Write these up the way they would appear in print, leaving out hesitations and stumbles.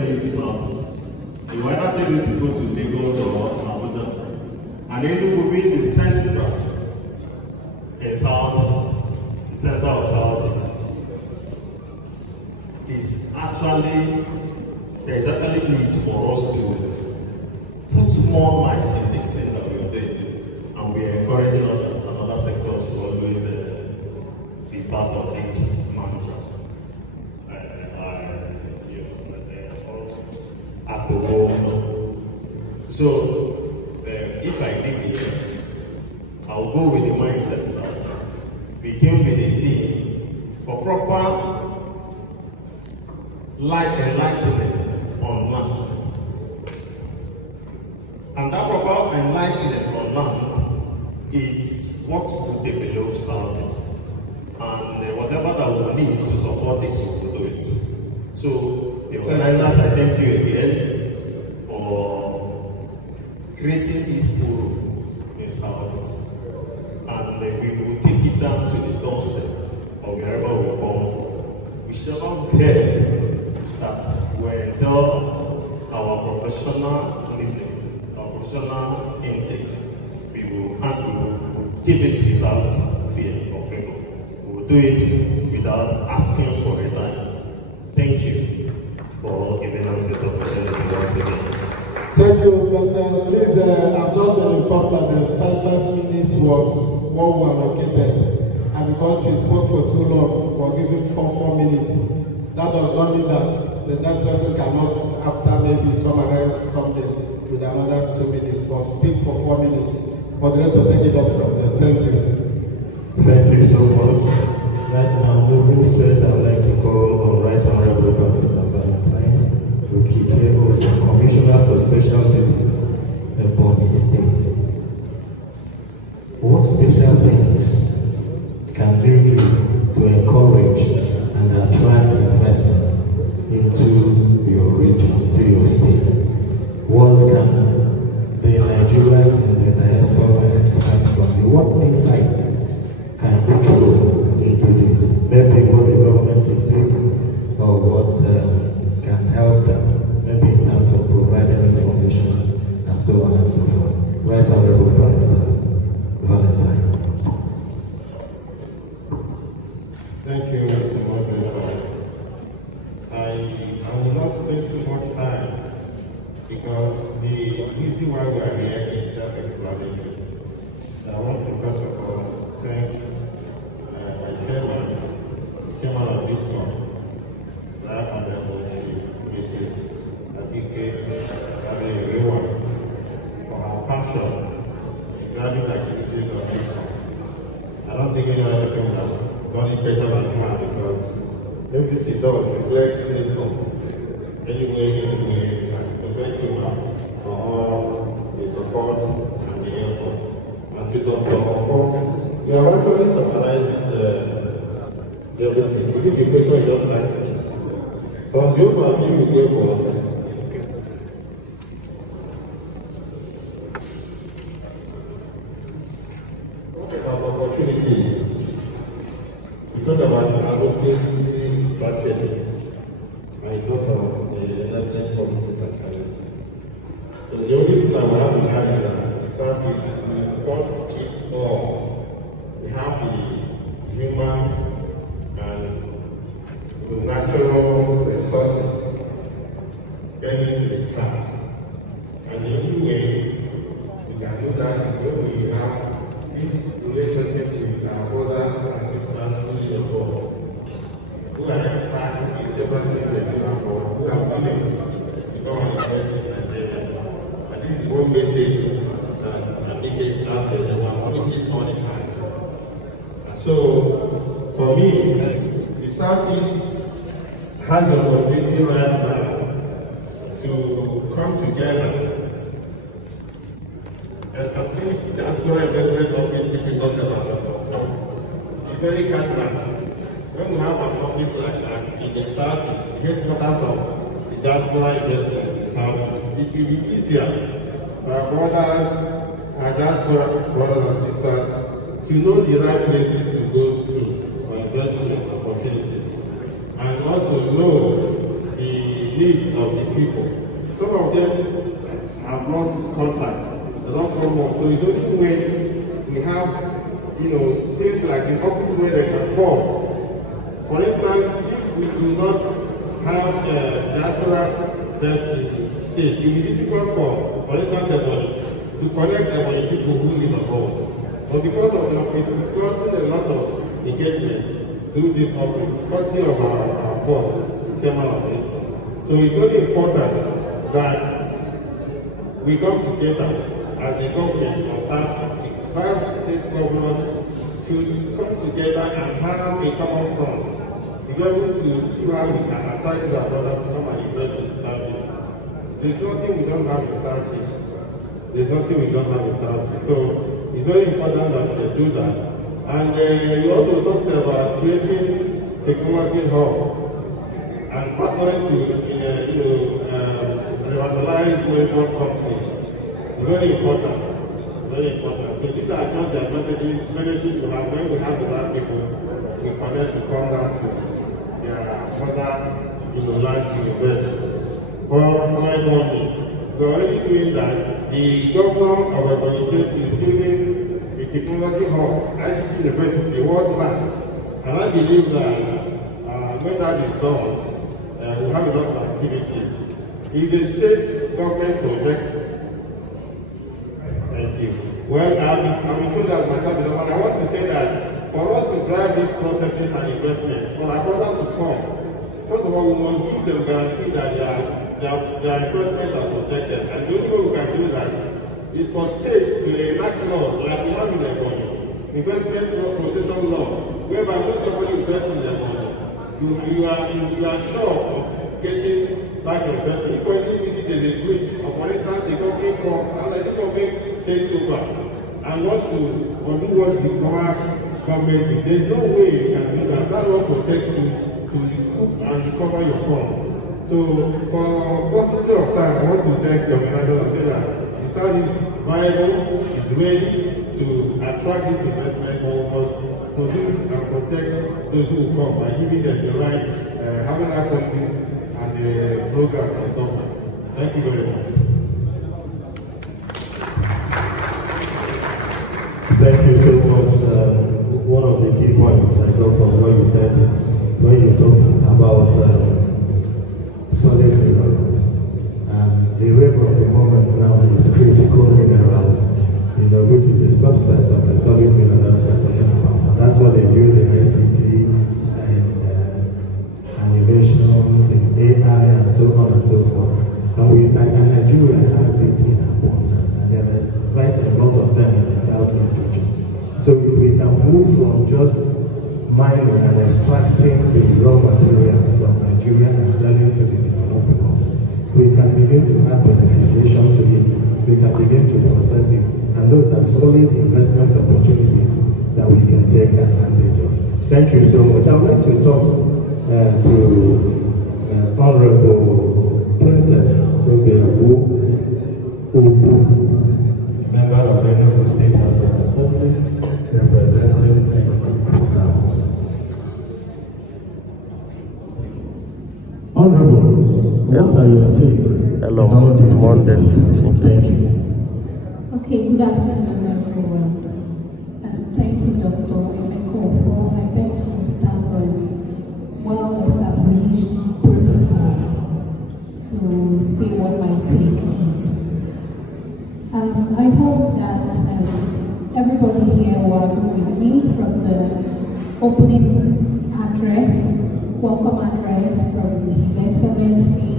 refer you to Southeast. You might not able to go to Lagos or Abuja. And Enugu will be the center in Southeast, the center of Southeast. There is actually need for us to put more light in these things that we are doing. And we are encouraging others and other sectors to always be part of this mantra. So, if I leave here, I'll go with the mindset that we came with a team for proper enlightenment on land. And that proper enlightenment on land is what will develop Southeast. And whatever that we need to support this, we will do it. So, the organizers, I thank you again for creating this forum in Southeast. And we will take it down to the doorstep of wherever we come from. We shall not care that we endure our professionalism, our professional intake. We will give it without fear or favor. We will do it without asking for a dime. Thank you for giving us this opportunity once again. Thank you, but please, I've just been informed that the first minutes was what we were located, and because she spoke for too long, we're giving 4 minutes. That does not mean that the next person cannot, after maybe summarize something with another 2 minutes, but speak for 4 minutes. Moderator, take it up from there. Thank you. Thank you so much. Right now, moving straight, I would like to call on Right Honorable Barrister Valentine Ukike, who is the Commissioner for Special Duties, Ebonyi State. What special things can you do to encourage and attract investment into your region, to your state? What can the Nigerians in the diaspora expect from you? What insight can you throw into this? Maybe what the government is doing, or what can help them, maybe in terms of providing information and so on and so forth. Right Honorable Barrister Valentine. Thank you, Mr. Moderator. I will not spend too much time because the reason why we are here is self-explanatory. I want to first of all thank my chairman of this company, Right Honorable Mrs. Advocacy, for her passion in driving the activities of this company. I don't think any other people would have done it better than her because everything she does reflects this company. Anyway, so thank you, ma'am, for all the support and the effort. And to Dr. Mofo, you have actually summarized everything, even the question you just asked me. From the overview you gave us, about opportunities, we talk about advocacy strategy, and we talk about the enabling communities and challenges. So the only thing that we have in Canada is that we've got it all. We have the human and the natural resources getting to the chart. And the only way we can do that is when we have this relationship with our brothers and sisters fully involved, who are experts in different things that we are for, who are willing to come and invest in Nigeria. And this is one message that I think is out there, which is all the time. So, for me, the Southeast has the opportunity right now to come together. Especially Diaspora Investment Office, if we talk about it. It's very catchment. When we have an office like that in the South, the headquarters of the Diaspora Investment in the South, it will be easier for our brothers, our Diaspora brothers and sisters to know the right places to go to for investment opportunities, and also know the needs of the people. Some of them have lost contact. They don't come home. So it's only when we have, things like in office where they can form. For instance, if we do not have diaspora desk in the state, it will be difficult for instance, to connect people who live abroad. But because of the office, we've gotten a lot of engagement through this office, courtesy of our boss, chairman of it. So it's very important that we come together as a government of the 5 state governors to come together and have a common front to be able to see how we can attract our brothers to come and invest in the Southeast. There's nothing we don't have in the Southeast. There's nothing we don't have in the Southeast. So it's very important that they do that. And you also talked about creating technology hub and partnering to revitalize management companies. It's very important. Very important. So these are just the advantages we have when we have the right people. We connect to come down to their mother, land to invest. For money. We're already doing that. The governor of Ebonyi State is building a technology hub, ICT University, world class. And I believe that when that is done, we have a lot of activities. If the state government project, thank you. Well, I've been told that myself, and I want to say that for us to drive these processes and investments, for our brothers to come, first of all, we must give them guarantee that their investments are protected. And the only way we can do that is for states to enact laws like we have in Ebonyi, investment law, protection law, whereby when somebody invests in Ebonyi, you are sure of getting back investment. If for any reason there's a breach, or for instance, the government comes and the government takes over and wants to undo what the former government did, there's no way you can do that. That law protects you to and recover your funds. So for purposes of time, I want to thank the organizer and say that the South is viable, is ready to attract this investment, but we must produce and protect those who will come by giving them the right, having access and the programs of government. Thank you very much. Thank you so much. One of the key points I got from what you said is when you talk about solid minerals. The wave of the moment now is critical minerals, which is a subset of the solid minerals we're talking about. And that's what they use in ICT and animations, in AI, and so on and so forth. And Nigeria has it in abundance, and there is quite a lot of them in the Southeast region. So if we can move from just mining and extracting the raw materials from Nigeria and selling to the developed world, we can begin to add beneficiation to it. We can begin to process it. And those are solid investment opportunities that we can take advantage of. Thank you so much. I would like to talk to Honorable Princess Obiawu Ubu, member of the Enugu State House of Assembly, representing Enugu House. Honorable, what are your take? Hello, Monday. Thank you. Okay, good afternoon, everyone. Thank you, Dr. Emeko, for I beg from Stanford, well-established protocol to see what my take is. I hope that everybody here will agree with me from the opening address, welcome address from His Excellency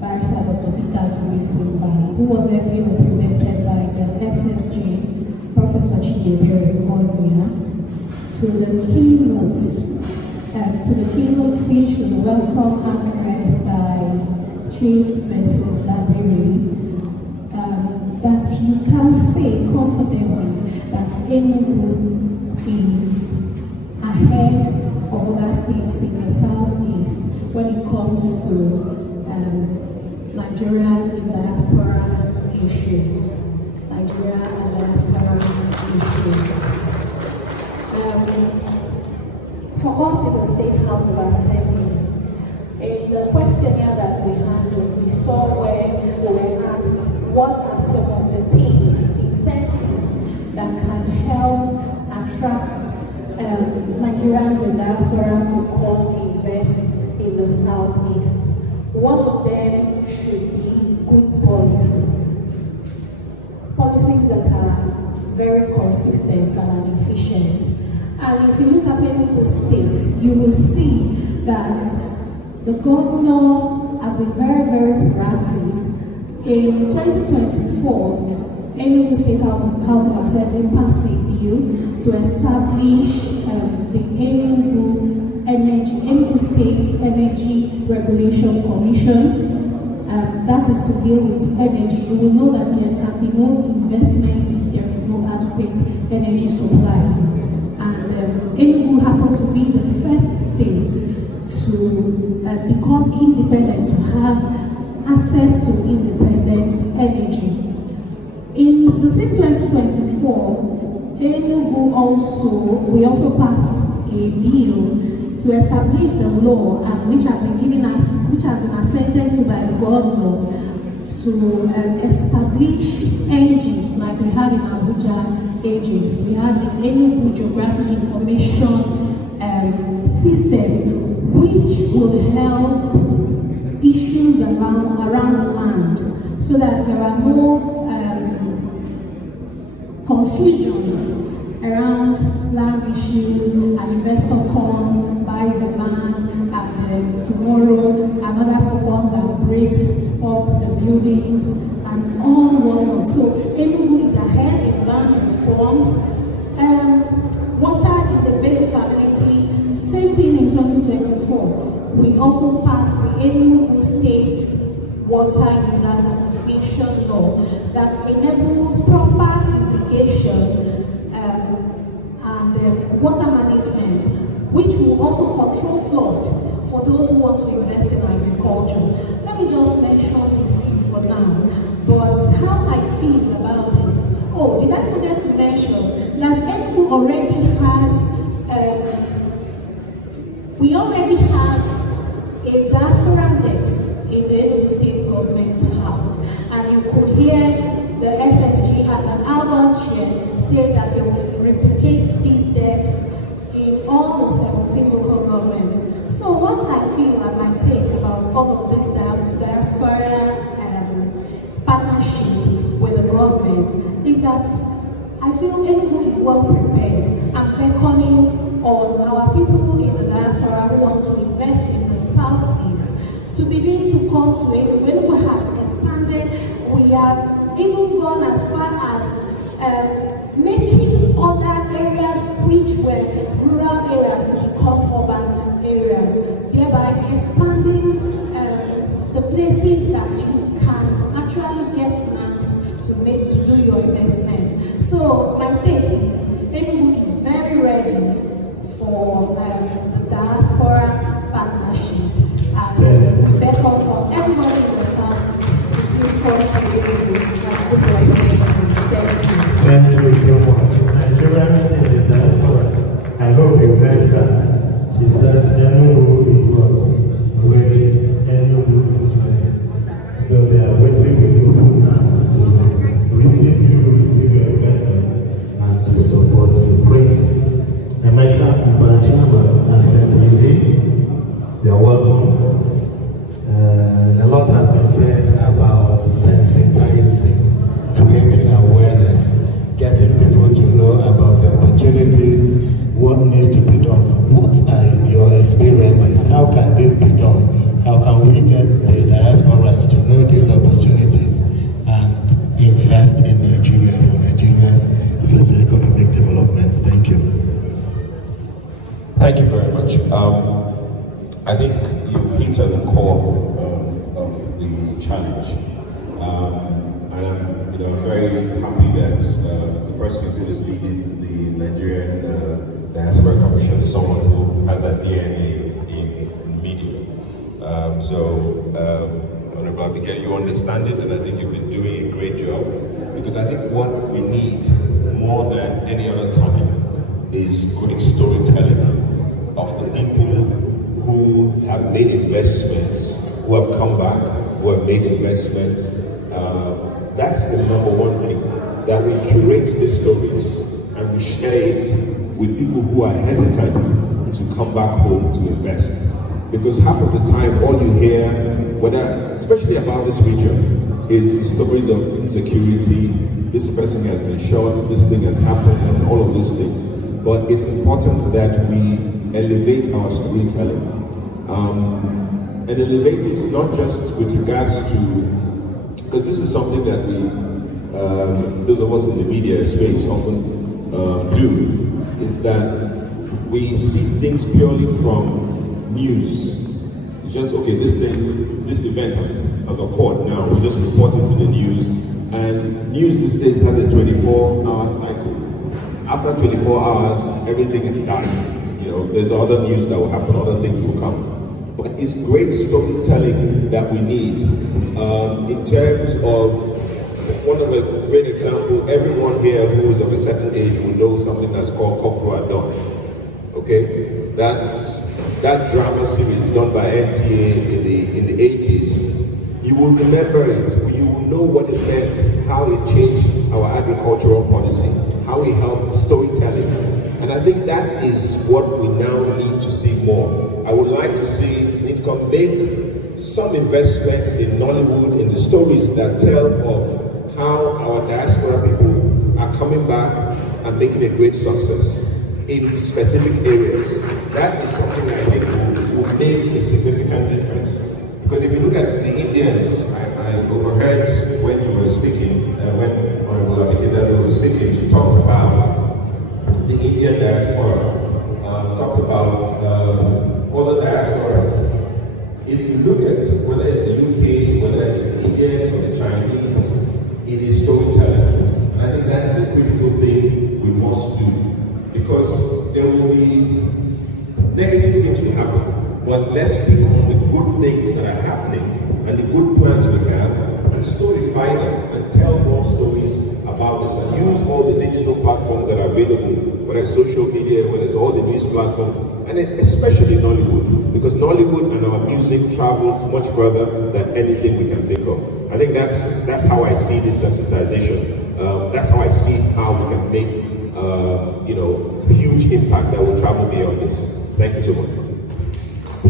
Barrister Dr. Peter Simba, who was ably represented by the SSG, Professor Chidebere Onya, to the keynote speech, to the welcome address by Chief Mrs. Labiri, that you can say confidently that Enugu is ahead of other states in the Southeast when it comes to Nigeria and diaspora issues. For us in the State House of Assembly, in the questionnaire that we handled, we saw where we were asked what are some of the things, incentives that can help attract Nigerians in diaspora to come invest in the Southeast. One of them should be good policies. Policies that are very consistent and efficient. And if you look at Enugu State, you will see that the governor has been very, very proactive. In 2024, Enugu State House of Assembly passed a bill to establish the Enugu State Energy Regulation Commission. That is to deal with energy. You will know that there can be no investment if there is no adequate energy supply. And Enugu happened to be the first state to become independent, to have access to independent energy. In the same 2024, Enugu we also passed a bill to establish the law, which has been assented to by the governor, to establish engines like we had in Abuja engines. We had the Enugu Geographic Information System, which will help issues around land, so that there are no confusions around land issues. An investor comes, buys the land, and then tomorrow another comes and breaks up the buildings and all whatnot. So Enugu is ahead in land reforms. Water is a basic amenity. Same thing in 2024. We also passed the Enugu State Water Users Association law that enables proper irrigation and water management, which will also control flood for those who want to invest in agriculture. Let me just mention this few for now. But how I feel about this? Oh, did I forget to mention that Enugu already has, we already have a diaspora desk in the Enugu State Government House, and you could hear the SSG and the Algon chair say that they will replicate these desks in all the 17 local governments. So what I feel and my take about all of this diaspora partnership with the government is that I feel Enugu is well prepared and beckoning on our people in the diaspora who want to invest in the Southeast to begin to come to Enugu. Enugu has expanded. We have even gone as far as making other areas which were rural areas to become urban areas, thereby expanding the places that you can actually get lands to do your investment. So my take is Enugu is very ready for the diaspora partnership, and we beckon on everybody in the South to come to Enugu and put your investment. Thank you so much. Nigerians in the diaspora, I hope you heard her. She said Enugu is what? Ready. Enugu is ready. So they are waiting with open arms to receive your investment, and to support you. Prince Emeka Mbachima and TV, you're welcome. A lot has been said about sensitizing, creating awareness, getting people to know about the opportunities, what needs to be done. What are your experiences? How can this be done? How can we get the diasporans to know these opportunities and invest in Nigeria for Nigeria's socio-economic development? Thank you. Thank you very much. I think you've hit at the core of the challenge. And I'm very happy that the person who is leading the Nigerian Diaspora Commission is someone who has a DNA in media. Honorable Abigail, you understand it, and I think you've been doing a great job. Because I think what we need more than any other time is good storytelling of the people who have made investments, who have come back, who have made investments. That's the number one thing, that we curate the stories and we share it with people who are hesitant to come back home to invest. Because half of the time, all you hear, especially about this region, is stories of insecurity. This person has been shot, this thing has happened, and all of those things. But it's important that we elevate our storytelling. And elevate it not just with regards to, because this is something that those of us in the media space often do, is that we see things purely from news. It's just, okay, this event has occurred now, we just report it to the news. And news these days has a 24-hour cycle. After 24 hours, everything is done. You know, there's other news that will happen, other things will come. But it's great storytelling that we need. In terms of, one of the great examples, everyone here who is of a certain age will know something that's called Corporal Dawn. Okay? That drama series done by NTA in the 80s, you will remember it. You will know what it meant, how it changed our agricultural policy, how it helped storytelling. And I think that is what we now need to see more. I would like to see NIDCOM make some investment in Nollywood, in the stories that tell of how our diaspora people are coming back and making a great success in specific areas. That is something I think will make a significant difference. Because if you look at the Indians, I overheard when you were speaking, when Honorable Advocacy was speaking, she talked about the Indian diaspora, talked about other diasporas. If you look at whether it's the UK, whether it's the Indians or the Chinese, it is storytelling. And I think that is a critical thing we must do. Because there will be negative things will happen, but let's pick on the good things that are happening and the good plans we have and storify them and tell more stories about this and use all the digital platforms that are available, whether it's social media, whether it's all the news platforms, and especially Nollywood, because Nollywood and our music travels much further than anything we can think of. I think that's how I see this sensitization. That's how I see how we can make huge impact that will travel beyond this. Thank you so much.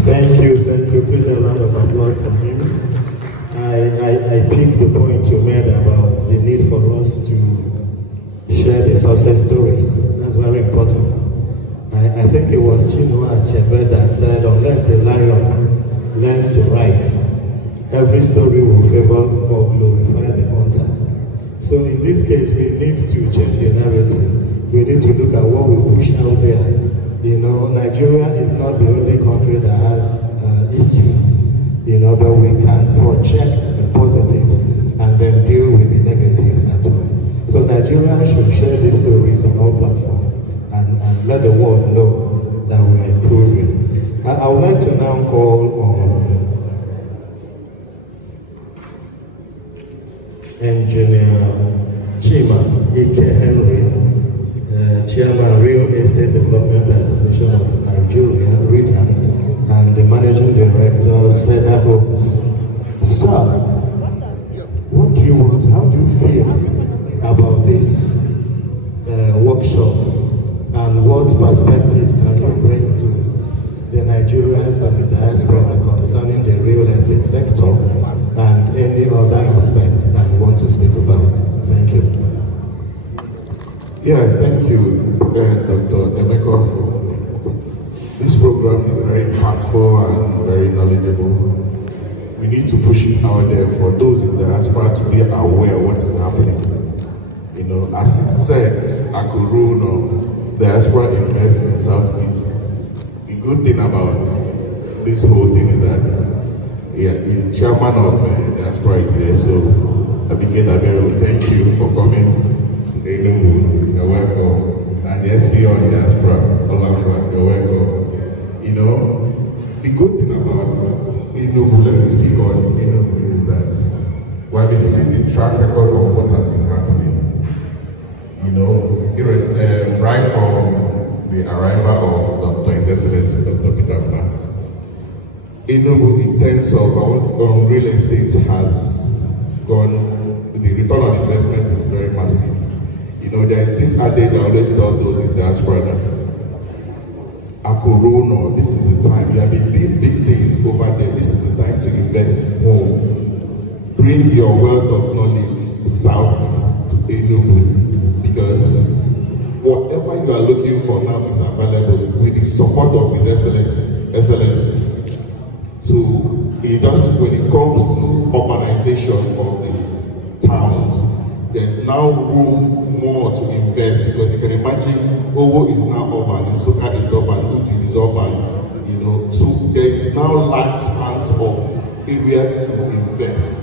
Thank you. Please a round of applause for him. I picked the point you made about the need for us to share the success stories. That's very important. I think it was Chinua Achebe that said, unless the lion learns to write, every story will favor or glorify the hunter. So in this case, we need to change the narrative. We need to look at what we push out there. You know, Nigeria is not the only country that has issues, but we can project the positives and then deal with the negatives as well. So Nigeria should share these stories on all platforms and let the world know that we are improving. I would like to now call on Engineer Chima Ike Henry, Chairman, Real Estate Development Association of Nigeria, region, and the Managing Director, Seda Homes. Sir, what do you want? How do you feel about this workshop, and what perspective can you bring to the Nigerians and the diaspora concerning the real estate sector and any other aspect that you want to speak about? Thank you. Yeah, thank you, Dr. Emeka, for this program is very impactful and very knowledgeable. We need to push it out there for those in the diaspora to be aware of what is happening. As it says, Akuru, diaspora invest in Southeast. The good thing about this whole thing is that the chairman of diaspora is there, so Abike Dabero, thank you for coming to Enugu. You're welcome. And the SPO on the diaspora, Olamba, you're welcome. The good thing about Enugu, let me speak on Enugu, is that we've been seeing the track record of what has been happening. Right from the arrival of Dr. His Excellency Dr. Peter Mba, Enugu in terms of real estate has gone, the return on investment is very massive. You know, there is this adage I always tell those in diaspora that Akorono, this is the time, you have been doing big things over there, this is the time to invest more. Bring your wealth of knowledge to Southeast, to Enugu, because whatever you are looking for now is available with the support of His Excellency. So it just, when it comes to urbanization of the towns, there's now room more to invest, because you can imagine Owo is now urban, Nsukka is urban, Uti is urban, you know. So there is now large spans of areas to invest.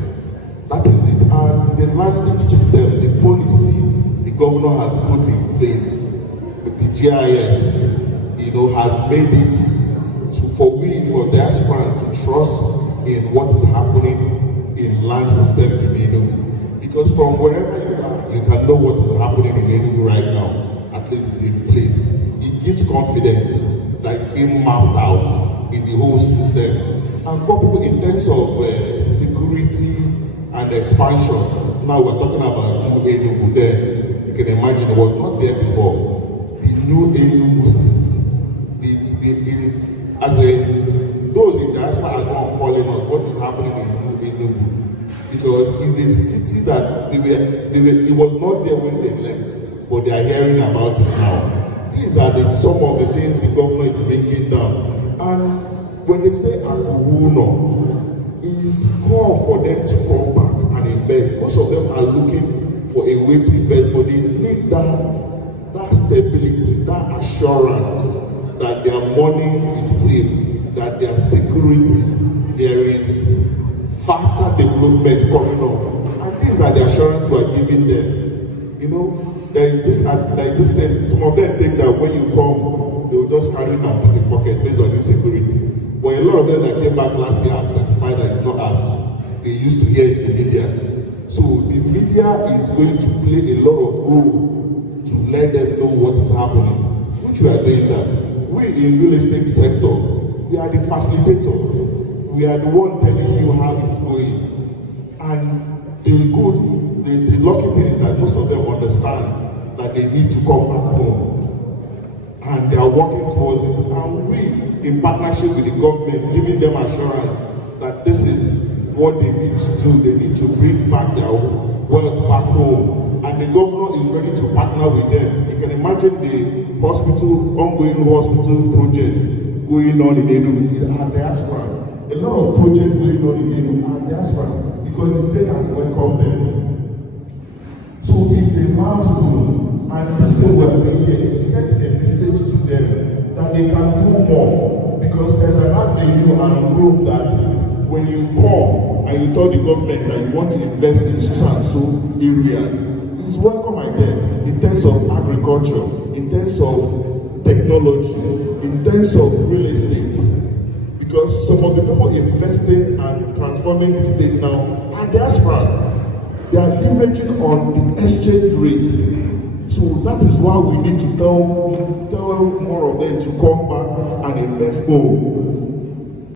That is it. And the landing system, the policy the governor has put in place with the GIS, you know, has made it for diaspora to trust in what is happening in land system in Enugu. Because from wherever you are, you can know what is happening in Enugu right now. At least it's in place. It gives confidence that it's being mapped out in the whole system. And coupled in terms of security and expansion, now we're talking about new Enugu there. You can imagine it was not there before. The new Enugu city, those in diaspora are not calling us what is happening in Enugu, because it's a city that it was not there when they left, but they are hearing about it now. These are some of the things the governor is bringing down. And when they say Akuruno, it is call for them to come back and invest. Most of them are looking for a way to invest, but they need that stability, that assurance that their money is safe, that their security, there is faster development coming up. And these are the assurance we are giving them. You know, there is this thing, some of them think that when you come, they will just carry it and put in pocket based on insecurity. But a lot of them that came back last year and testified that it's not as they used to hear in the media. So the media is going to play a lot of role to let them know what is happening, which we are doing that. We in real estate sector, we are the facilitators. We are the one telling you how it's going. And the lucky thing is that most of them understand that they need to come back home. And they are working towards it. And we, in partnership with the government, giving them assurance that this is what they need to do. They need to bring back their wealth back home. And the governor is ready to partner with them. You can imagine the ongoing hospital project going on in Enugu, our diaspora. A lot of projects going on in Enugu, our diaspora, because the state has welcomed them. So it's a milestone, and this thing we're doing here is sending a message to them that they can do more, because there's an avenue and room that when you come and you tell the government that you want to invest in so areas, it's welcome idea in terms of agriculture, in terms of technology, in terms of real estate. Because some of the people investing and transforming the state now are diaspora. They are leveraging on the exchange rate. So that is why we need to tell more of them to come back and invest more.